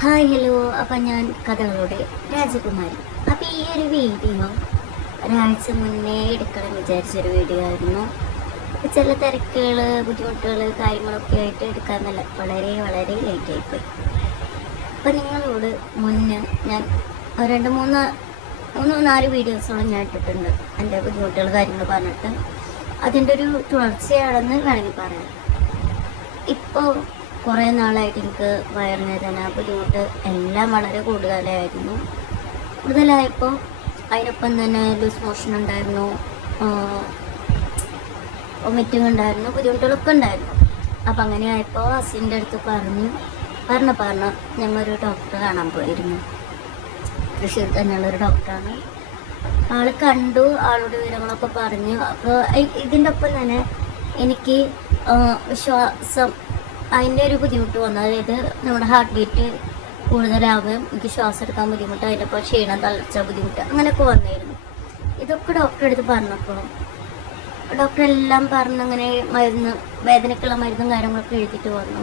Hi hello അപ്പം ഞാൻ കഥകളുടെ രാജകുമാരി. അപ്പം ഈ ഒരു വീഡിയോ ഒരാഴ്ച മുന്നേ എടുക്കണം വിചാരിച്ചൊരു വീഡിയോ ആയിരുന്നു. അപ്പം ചില തിരക്കുകൾ ബുദ്ധിമുട്ടുകൾ കാര്യങ്ങളൊക്കെ ആയിട്ട് എടുക്കാൻ നല്ല വളരെ വളരെ ലേറ്റ് ആയിപ്പോയി അപ്പം നിങ്ങളോട് മുന്നേ ഞാൻ രണ്ട് മൂന്ന് മൂന്ന് നാല് വീഡിയോസോളം ഞാൻ ഇട്ടിട്ടുണ്ട്. എന്റെ ബുദ്ധിമുട്ടുകൾ കാര്യങ്ങൾ പറഞ്ഞിട്ട്. അതിന്റെ ഒരു തുടർച്ചയാണെന്ന് വേണമെങ്കിൽ പറയാം. ഇപ്പോൾ കുറേ നാളായിട്ട് എനിക്ക് വയറുവേദന ബുദ്ധിമുട്ട് എല്ലാം വളരെ കൂടുതലായിരുന്നു. കൂടുതലായപ്പോൾ അതിനൊപ്പം തന്നെ ലൂസ് മോഷൻ ഉണ്ടായിരുന്നു വൊമിറ്റിംഗ് ഉണ്ടായിരുന്നു ബുദ്ധിമുട്ടുകളൊക്കെ ഉണ്ടായിരുന്നു. അപ്പം അങ്ങനെ ആയപ്പോൾ അസിന്റെ അടുത്ത് പറഞ്ഞു പറഞ്ഞ പറഞ്ഞു ഞങ്ങളൊരു ഡോക്ടറെ കാണാൻ പോയിരുന്നു. തൃശ്ശൂർ തന്നെയുള്ളൊരു ഡോക്ടറാണ്. ആൾ കണ്ടു ആളുടെ വിവരങ്ങളൊക്കെ പറഞ്ഞു. അപ്പോൾ ഇതിന്റെ ഒപ്പം തന്നെ എനിക്ക് ശ്വാസം അതിന്റെ ഒരു ബുദ്ധിമുട്ട് വന്നു. അതായത് നമ്മുടെ ഹാർട്ട് ബീറ്റ് കൂടുതലാവുകയും എനിക്ക് ശ്വാസം എടുക്കാൻ ബുദ്ധിമുട്ട് അതിന്റെ ഒപ്പം ക്ഷീണം തളർച്ച ബുദ്ധിമുട്ട് അങ്ങനെയൊക്കെ വന്നായിരുന്നു ഇതൊക്കെ ഡോക്ടറെ അടുത്ത് പറഞ്ഞപ്പോൾ ഡോക്ടർ എല്ലാം പറഞ്ഞ് അങ്ങനെ മരുന്ന് വേദനയ്ക്കുള്ള മരുന്നും കാര്യങ്ങളൊക്കെ എഴുതിയിട്ട് വന്നു.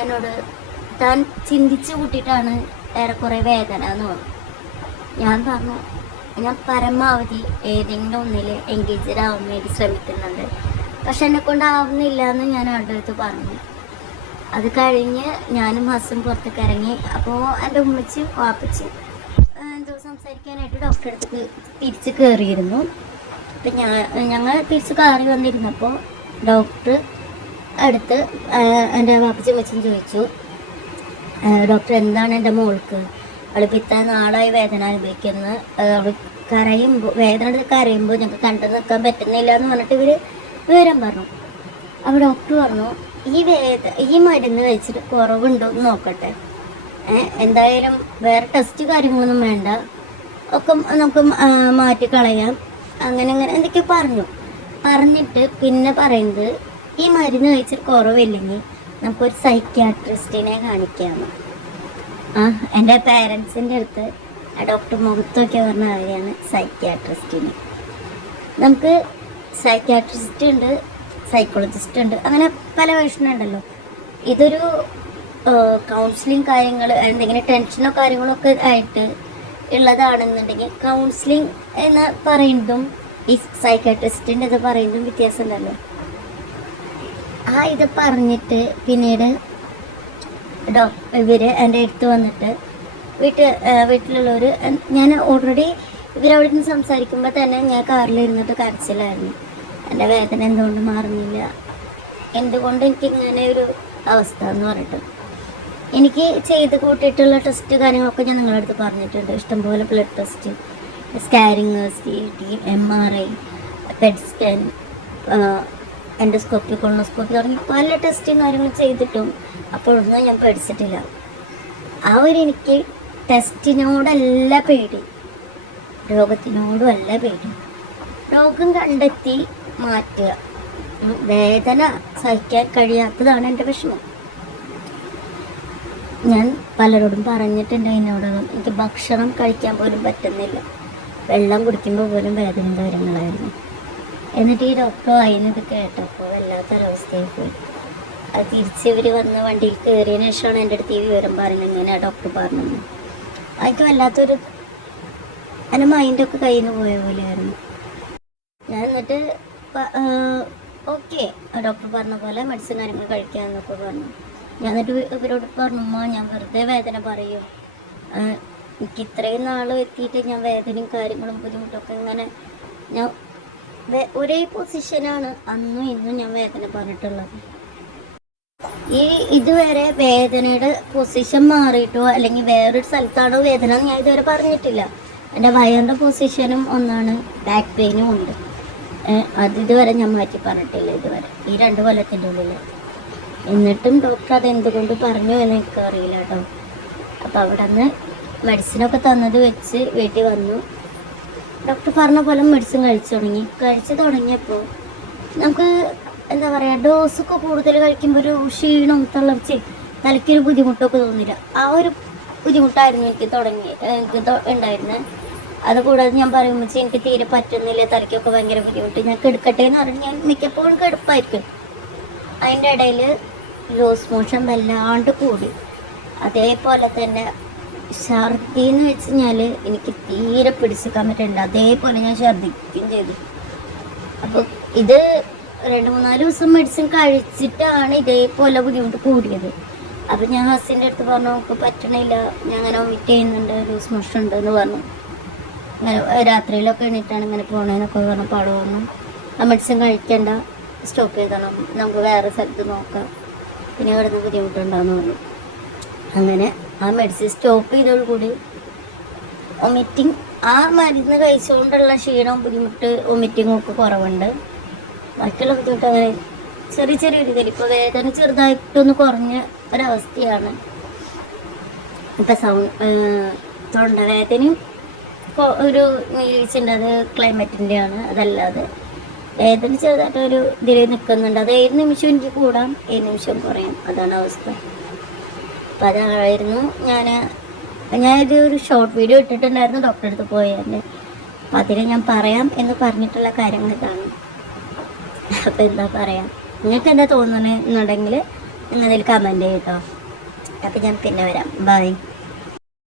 എന്നോട് താൻ ചിന്തിച്ച് കൂട്ടിയിട്ടാണ് ഏറെക്കുറെ വേദന എന്ന് പറഞ്ഞു. ഞാൻ പറഞ്ഞു ഞാൻ പരമാവധി ഏതെങ്കിലും ഒന്നിൽ എൻഗേജഡ് ആവാൻ വേണ്ടി ശ്രമിക്കുന്നുണ്ട്. പക്ഷെ എന്നെ കൊണ്ടാവുന്നില്ല എന്ന് ഞാൻ അവരുടെ അടുത്ത് പറഞ്ഞു. അത് കഴിഞ്ഞ് ഞാനും ഹസ്സും പുറത്തേക്ക് ഇറങ്ങി. അപ്പോൾ എന്റെ ഉമ്മച്ച് വാപ്പച്ച് എന്തോ സംസാരിക്കാനായിട്ട് ഡോക്ടറെ അടുത്ത് തിരിച്ച് കയറിയിരുന്നു അപ്പം ഞാൻ ഞങ്ങൾ തിരിച്ച് കയറി വന്നിരുന്നപ്പോൾ ഡോക്ടർ അടുത്ത് എന്റെ വാപ്പച്ചും വെച്ചും ചോദിച്ചു. ഡോക്ടർ എന്താണ് എന്റെ മോൾക്ക്? അവളിപ്പോൾ ഇത്ര നാളായി വേദന അനുഭവിക്കുന്നത് അവൾ കരയുമ്പോൾ വേദന കരയുമ്പോൾ ഞങ്ങൾക്ക് കണ്ടു നിൽക്കാൻ പറ്റുന്നില്ല എന്ന് പറഞ്ഞിട്ട് ഇവർ വിവരം പറഞ്ഞു. അപ്പോൾ ഡോക്ടർ പറഞ്ഞു ഈ വേദ ഈ മരുന്ന് കഴിച്ചിട്ട് കുറവുണ്ടോ എന്ന് നോക്കട്ടെ എന്തായാലും വേറെ ടെസ്റ്റ് കാര്യങ്ങളൊന്നും വേണ്ട. ഒക്കെ നമുക്ക് മാറ്റിക്കളയാം മാറ്റി കളയാം. അങ്ങനെ അങ്ങനെ എന്തൊക്കെയോ പറഞ്ഞു. പറഞ്ഞിട്ട് പിന്നെ പറയുന്നത് ഈ മരുന്ന് കഴിച്ചിട്ട് കുറവില്ലെങ്കിൽ നമുക്കൊരു സൈക്യാട്രിസ്റ്റിനെ കാണിക്കാമെന്ന് ആ എന്റെ പേരൻസിന്റെ അടുത്ത് ഡോക്ടർ മുഖത്തൊക്കെ പറഞ്ഞ കാര്യമാണ് സൈക്യാട്രിസ്റ്റിന് നമുക്ക് സൈക്യാട്രിസ്റ്റ് ഉണ്ട് സൈക്കോളജിസ്റ്റ് ഉണ്ട് അങ്ങനെ പല വേർഷൻ ഉണ്ടല്ലോ. ഇതൊരു കൗൺസിലിംഗ് കാര്യങ്ങൾ എന്തെങ്കിലും ടെൻഷനോ കാര്യങ്ങളോ ഒക്കെ ആയിട്ട് ഉള്ളതാണെന്നുണ്ടെങ്കിൽ കൗൺസിലിംഗ് എന്ന് പറയുന്നതും ഈ സൈക്കാട്രിസ്റ്റിന്റെ ഇത് പറയുന്നതും വ്യത്യാസം ഉണ്ടല്ലോ. ആ ഇത് പറഞ്ഞിട്ട് പിന്നീട് ഡോക്ടർ ഇവർ എന്റെ അടുത്ത് വന്നിട്ട് വീട്ടിൽ വീട്ടിലുള്ളവർ ഞാൻ ഓൾറെഡി ഇവരവിടെ നിന്ന് സംസാരിക്കുമ്പോൾ തന്നെ ഞാൻ കാറിലിരുന്നിട്ട് കരച്ചിലായിരുന്നു. എന്റെ വേദന എന്തുകൊണ്ട് മാറുന്നില്ല? എന്തുകൊണ്ട് എനിക്ക് ഇങ്ങനെ ഒരു അവസ്ഥ എന്ന് പറഞ്ഞിട്ട്. എനിക്ക് ചെയ്ത് കൂട്ടിയിട്ടുള്ള ടെസ്റ്റ് കാര്യങ്ങളൊക്കെ ഞാൻ നിങ്ങളുടെ അടുത്ത് പറഞ്ഞിട്ടുണ്ട്. ഇഷ്ടംപോലെ blood test scanning C T M R I PET scan endoscopy colonoscopy തുടങ്ങി പല ടെസ്റ്റും കാര്യങ്ങളും ചെയ്തിട്ടും അപ്പോഴൊന്നും ഞാൻ പഠിച്ചിട്ടില്ല ആ ഒരു എനിക്ക് ടെസ്റ്റിനോടല്ല പേടി. രോഗത്തിനോടും അല്ല പേടി. രോഗം കണ്ടെത്തി മാറ്റുക. വേദന സഹിക്കാൻ കഴിയാത്തതാണ് എന്റെ വിഷമം. ഞാൻ പലരോടും പറഞ്ഞിട്ടുണ്ട് എന്നോടൊന്നും എനിക്ക് ഭക്ഷണം കഴിക്കാൻ പോലും പറ്റുന്നില്ല. വെള്ളം കുടിക്കുമ്പോൾ പോലും വേദന കാര്യങ്ങളായിരുന്നു. എന്നിട്ട് ഈ ഡോക്ടർ അതിനത് കേട്ടപ്പോൾ വല്ലാത്തൊരവസ്ഥയിൽ പോയി. അത് തിരിച്ച് ഇവർ വന്ന് വണ്ടിയിൽ കയറിയതിന് ശേഷമാണ് എന്റെ അടുത്ത് ഈ വിവരം പറയുന്നത്. ഇങ്ങനെ ഡോക്ടർ പറഞ്ഞത്. എനിക്ക് വല്ലാത്തൊരു എന്റെ മൈൻഡൊക്കെ കയ്യിൽ നിന്ന് പോയ പോലെയായിരുന്നു. ഞാൻ എന്നിട്ട് ഓക്കെ ഡോക്ടർ പറഞ്ഞ പോലെ മെഡിസിൻ കാര്യങ്ങൾ കഴിക്കാമെന്നൊക്കെ പറഞ്ഞു. ഞാൻ എന്നിട്ട് ഇവ- ഇവരോട് പറഞ്ഞു ഉമ്മ ഞാൻ വെറുതെ വേദന പറയും. എനിക്ക് ഇത്രയും നാൾ എത്തിയിട്ട് ഞാൻ വേദനയും കാര്യങ്ങളും ബുദ്ധിമുട്ടൊക്കെ ഇങ്ങനെ ഞാൻ ഒരേ പൊസിഷനാണ് അന്നും ഇന്നും ഞാൻ വേദന പറഞ്ഞിട്ടുള്ളത്. ഈ ഇതുവരെ വേദനയുടെ പൊസിഷൻ മാറിയിട്ടോ അല്ലെങ്കിൽ വേറൊരു സ്ഥലത്താണോ വേദന ഞാൻ ഇതുവരെ പറഞ്ഞിട്ടില്ല. എന്റെ വയറിന്റെ പൊസിഷനും ഒന്നാണ് ബാക്ക് പെയിനും ഉണ്ട്. അത് ഇതുവരെ ഞാൻ മാറ്റി പറഞ്ഞിട്ടില്ല ഇതുവരെ. ഈ രണ്ട് കൊല്ലത്തിന്റെ ഉള്ളിൽ എന്നിട്ടും ഡോക്ടർ അത് എന്തുകൊണ്ട് പറഞ്ഞു എന്ന് എനിക്ക് അറിയില്ല കേട്ടോ. അപ്പോൾ അവിടെ നിന്ന് മെഡിസിനൊക്കെ തന്നത് വെച്ച് വീട്ടിൽ വന്നു. ഡോക്ടർ പറഞ്ഞ പോലെ മെഡിസിൻ കഴിച്ചു തുടങ്ങി. കഴിച്ചു തുടങ്ങിയപ്പോൾ നമുക്ക് എന്താ പറയുക ഡോസൊക്കെ കൂടുതൽ കഴിക്കുമ്പോൾ ഒരു ക്ഷീണം തളർച്ചയും തലയ്ക്കൊരു ബുദ്ധിമുട്ടൊക്കെ തോന്നില്ല. ആ ഒരു ബുദ്ധിമുട്ടായിരുന്നു എനിക്ക് തുടങ്ങി എനിക്ക് ഉണ്ടായിരുന്നത് അതുകൂടാതെ ഞാൻ പറയുമ്പോൾ എനിക്ക് തീരെ പറ്റുന്നില്ല തലയ്ക്കൊക്കെ ഭയങ്കര ബുദ്ധിമുട്ട്. ഞാൻ കെടുക്കട്ടെ എന്ന് പറഞ്ഞ് ഞാൻ മിക്കപ്പോഴും കെടുപ്പായിരിക്കും. അതിന്റെ ഇടയിൽ ലോസ് മോഷൻ വല്ലാണ്ട് കൂടി. അതേപോലെ തന്നെ ഛർദി എന്ന് വെച്ച് കഴിഞ്ഞാൽ എനിക്ക് തീരെ പിടിച്ചെടുക്കാൻ പറ്റുന്നുണ്ട് അതേപോലെ ഞാൻ ഛർദിക്കുകയും ചെയ്തു. അപ്പോൾ ഇത് രണ്ട് മൂന്നാൽ ദിവസം മെഡിസിൻ കഴിച്ചിട്ടാണ് ഇതേപോലെ ബുദ്ധിമുട്ട് കൂടിയത്. അപ്പം ഞാൻ ഹസ്സിന്റെ അടുത്ത് പറഞ്ഞു നമുക്ക് പറ്റണില്ല. ഞാൻ അങ്ങനെ വോമിറ്റ് ചെയ്യുന്നുണ്ട് ലൂസ് മോഷൻ ഉണ്ട് എന്ന് പറഞ്ഞു. അങ്ങനെ രാത്രിയിലൊക്കെ എണീറ്റാണ് ഇങ്ങനെ പോകണേന്നൊക്കെ പറഞ്ഞ പാട് വന്നു. ആ മെഡിസിൻ കഴിക്കണ്ട സ്റ്റോപ്പ് ചെയ്തണം. നമുക്ക് വേറെ സ്ഥലത്ത് നോക്കാം. പിന്നെ കിടന്ന് ബുദ്ധിമുട്ടുണ്ടാകുന്നു പറഞ്ഞു. അങ്ങനെ ആ മെഡിസിൻ സ്റ്റോപ്പ് ചെയ്തോടുകൂടി വൊമിറ്റിങ് ആ മരുന്ന് കഴിച്ചുകൊണ്ടുള്ള ക്ഷീണവും ബുദ്ധിമുട്ട് വൊമിറ്റിങ്ങും ഒക്കെ കുറവുണ്ട്. ബാക്കിയുള്ള ബുദ്ധിമുട്ട് അങ്ങനെ ചെറിയ ചെറിയൊരു ഇതിൽ ഇപ്പോൾ വേദന ചെറുതായിട്ടൊന്ന് കുറഞ്ഞ ഒരവസ്ഥയാണ്. ഇപ്പം സൗണ്ട് തൊണ്ടവേദനയും ഒരു വീഴ്ചയുണ്ട് അത് ക്ലൈമറ്റിന്റെ ആണ് അതല്ലാതെ വേദന ചെറുതായിട്ട് ഒരു ഇതിൽ നിൽക്കുന്നുണ്ട് അത് ഏത് നിമിഷം എനിക്ക് കൂടാം. ഏത് നിമിഷം കുറയാം. അതാണ് അവസ്ഥ. അപ്പം അതായിരുന്നു ഞാൻ ഞാനിത് ഒരു ഷോർട്ട് വീഡിയോ ഇട്ടിട്ടുണ്ടായിരുന്നു. ഡോക്ടറെ അടുത്ത് പോയതിന്റെ അപ്പം അതിൽ ഞാൻ പറയാം എന്ന് പറഞ്ഞിട്ടുള്ള കാര്യങ്ങൾ ഇതാണ്. അപ്പം എന്താ പറയാം? നിങ്ങൾക്ക് എന്താ തോന്നുന്നുണ്ടെങ്കിൽ നിങ്ങൾ അതിൽ കമന്റ് ചെയ്യട്ടോ അപ്പം ഞാൻ പിന്നെ വരാം. ബൈ